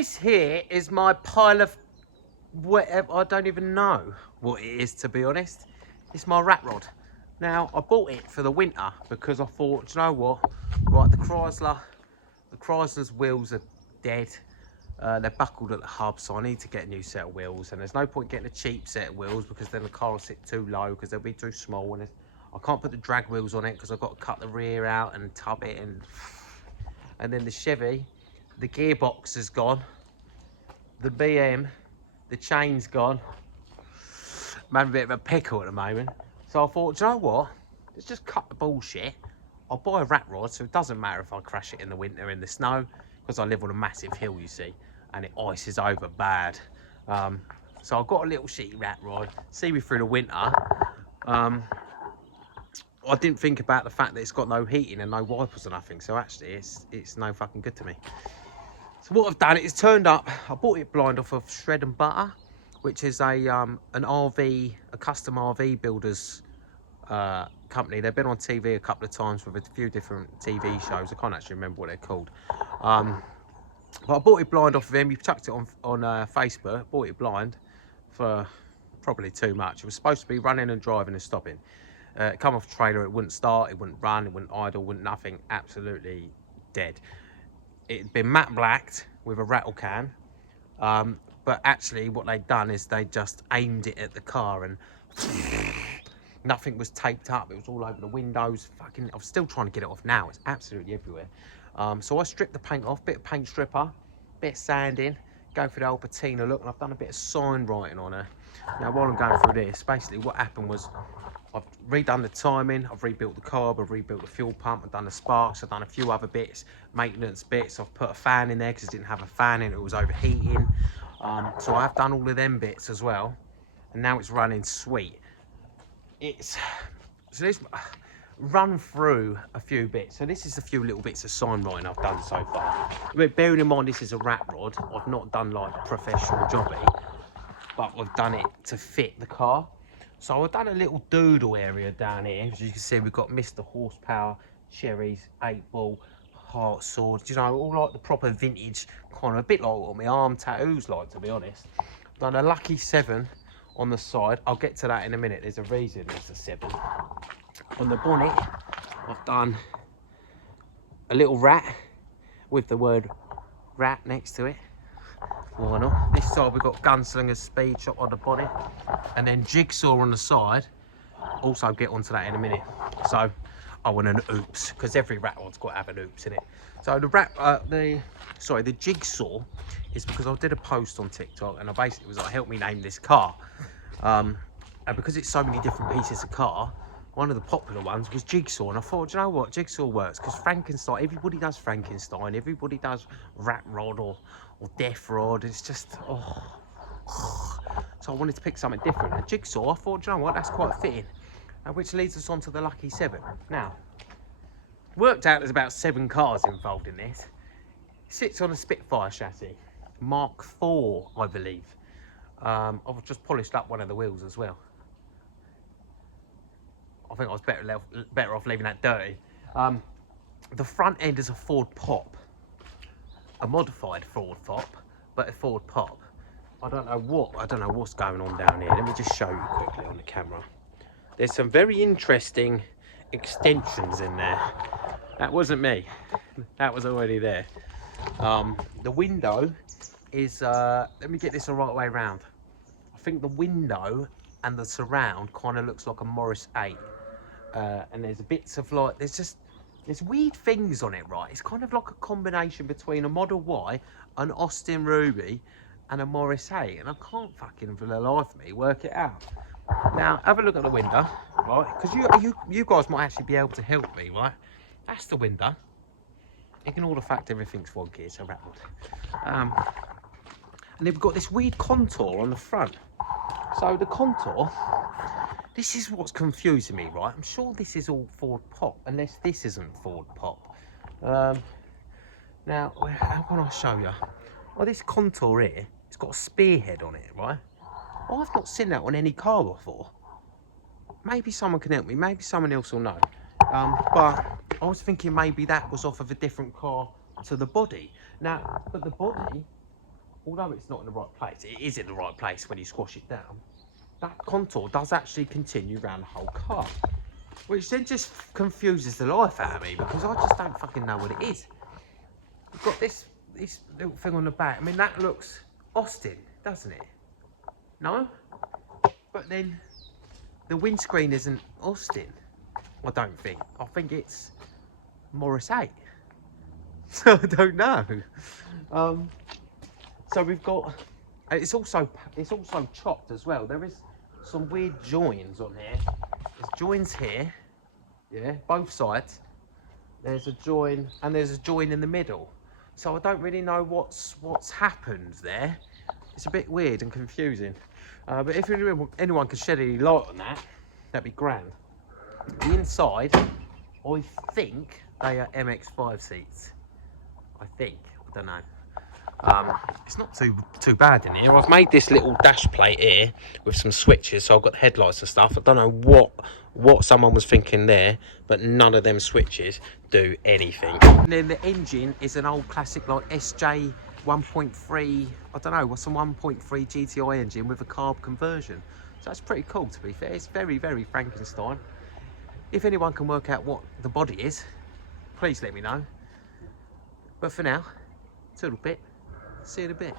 This here is my pile of whatever, I don't even know what it is, to be honest. It's my rat rod. Now, I bought it for the winter because I thought, do you know what? Right, the Chrysler's wheels are dead. They're buckled at the hub, so I need to get a new set of wheels. And there's no point getting a cheap set of wheels because then the car will sit too low because they'll be too small. And I can't put the drag wheels on it because I've got to cut the rear out and tub it. And then the Chevy, the gearbox is gone. The BM, the chain's gone. I'm having a bit of a pickle at the moment. So I thought, do you know what? Let's just cut the bullshit. I'll buy a rat rod, so it doesn't matter if I crash it in the winter in the snow, because I live on a massive hill, you see, and it ices over bad. So I've got a little shitty rat rod, see me through the winter. I didn't think about the fact that it's got no heating and no wipers or nothing, so actually it's no fucking good to me. So what I've done is turned up, I bought it blind off of Shred and Butter, which is a custom RV builders company. They've been on TV a couple of times with a few different TV shows. I can't actually remember what they're called. But I bought it blind off of him. He chucked it on Facebook. Bought it blind for probably too much. It was supposed to be running and driving and stopping. It come off the trailer, it wouldn't start, it wouldn't run, it wouldn't idle, wouldn't nothing. Absolutely dead. It'd been matte blacked with a rattle can. But actually what they'd done is they just aimed it at the car and nothing was taped up. It was all over the windows. Fucking, I'm still trying to get it off now. It's absolutely everywhere. So I stripped the paint off, bit of paint stripper, bit of sanding, go for the old patina look, and I've done a bit of sign writing on her. Now while I'm going through this, basically what happened was I've redone the timing, I've rebuilt the carb, I've rebuilt the fuel pump, I've done the sparks, I've done a few other bits, maintenance bits. I've put a fan in there because it didn't have a fan in it, it was overheating. So I've done all of them bits as well, and now it's running sweet. So let's run through a few bits. So this is a few little bits of sign writing I've done so far. But bearing in mind this is a rat rod, I've not done like a professional jobby, but I've done it to fit the car. So I've done a little doodle area down here. As you can see, we've got Mr. Horsepower, cherries, 8-ball, heart swords, you know, all like the proper vintage kind of, a bit like what my arm tattoos like, to be honest. I've done a lucky 7 on the side. I'll get to that in a minute. There's a reason there's a 7. On the bonnet, I've done a little rat with the word rat next to it. Why not? This side we've got Gunslinger speed shot on the bonnet, and then Jigsaw on the side. Also get onto that in a minute. So I want an oops, because every rat rod's got to have an oops in it. So the Jigsaw is because I did a post on TikTok and I basically was like, help me name this car. And because it's so many different pieces of car, one of the popular ones was Jigsaw, and I thought, do you know what, Jigsaw works because Frankenstein, everybody does Frankenstein, everybody does rat rod or death rod. It's just, so I wanted to pick something different. And Jigsaw, I thought, do you know what, that's quite fitting. Which leads us on to the lucky 7. Now, worked out there's about 7 cars involved in this. It sits on a Spitfire chassis, Mark IV, I believe. I've just polished up one of the wheels as well. I think I was better off leaving that dirty. The front end is a Ford Pop, a modified Ford Pop, but a Ford Pop. I don't know what's going on down here. Let me just show you quickly on the camera. There's some very interesting extensions in there. That wasn't me. That was already there. The window is, let me get this the right way around. I think the window and the surround kind of looks like a Morris 8. And there's bits of like, there's weird things on it, right? It's kind of like a combination between a Model Y, an Austin Ruby, and a Morris 8. And I can't fucking, for the life of me, work it out. Now, have a look at the window, right? Because you guys might actually be able to help me, right? That's the window. Ignore the fact everything's wonky, it's a rattled. And then we've got this weird contour on the front. So the contour, this is what's confusing me, right? I'm sure this is all Ford Pop, unless this isn't Ford Pop. Now, how can I show you? Well, this contour here, it's got a spearhead on it, right? I've not seen that on any car before. Maybe someone can help me, maybe someone else will know. But I was thinking maybe that was off of a different car to the body. Now, but the body although it's not in the right place, it is in the right place when you squash it down. That contour does actually continue around the whole car, which then just confuses the life out of me because I just don't fucking know what it is. We've got this little thing on the back. I mean, that looks Austin, doesn't it? No? But then the windscreen isn't Austin, I don't think. I think it's Morris 8. So I don't know. So we've got, it's also chopped as well. There is some weird joins on here. There's joins here, yeah, both sides. There's a join and there's a join in the middle. So I don't really know what's happened there. It's a bit weird and confusing. But if anyone could shed any light on that, that'd be grand. The inside, I think they are MX-5 seats. I don't know. It's not too bad in here. I've made this little dash plate here with some switches, so I've got headlights and stuff. I don't know what someone was thinking there, but none of them switches do anything. And then the engine is an old classic like SJ 1.3, I don't know, what's a 1.3 GTI engine with a carb conversion. So that's pretty cool, to be fair. It's very, very Frankenstein. If anyone can work out what the body is, please let me know. But for now, toodle bit. See you in a bit.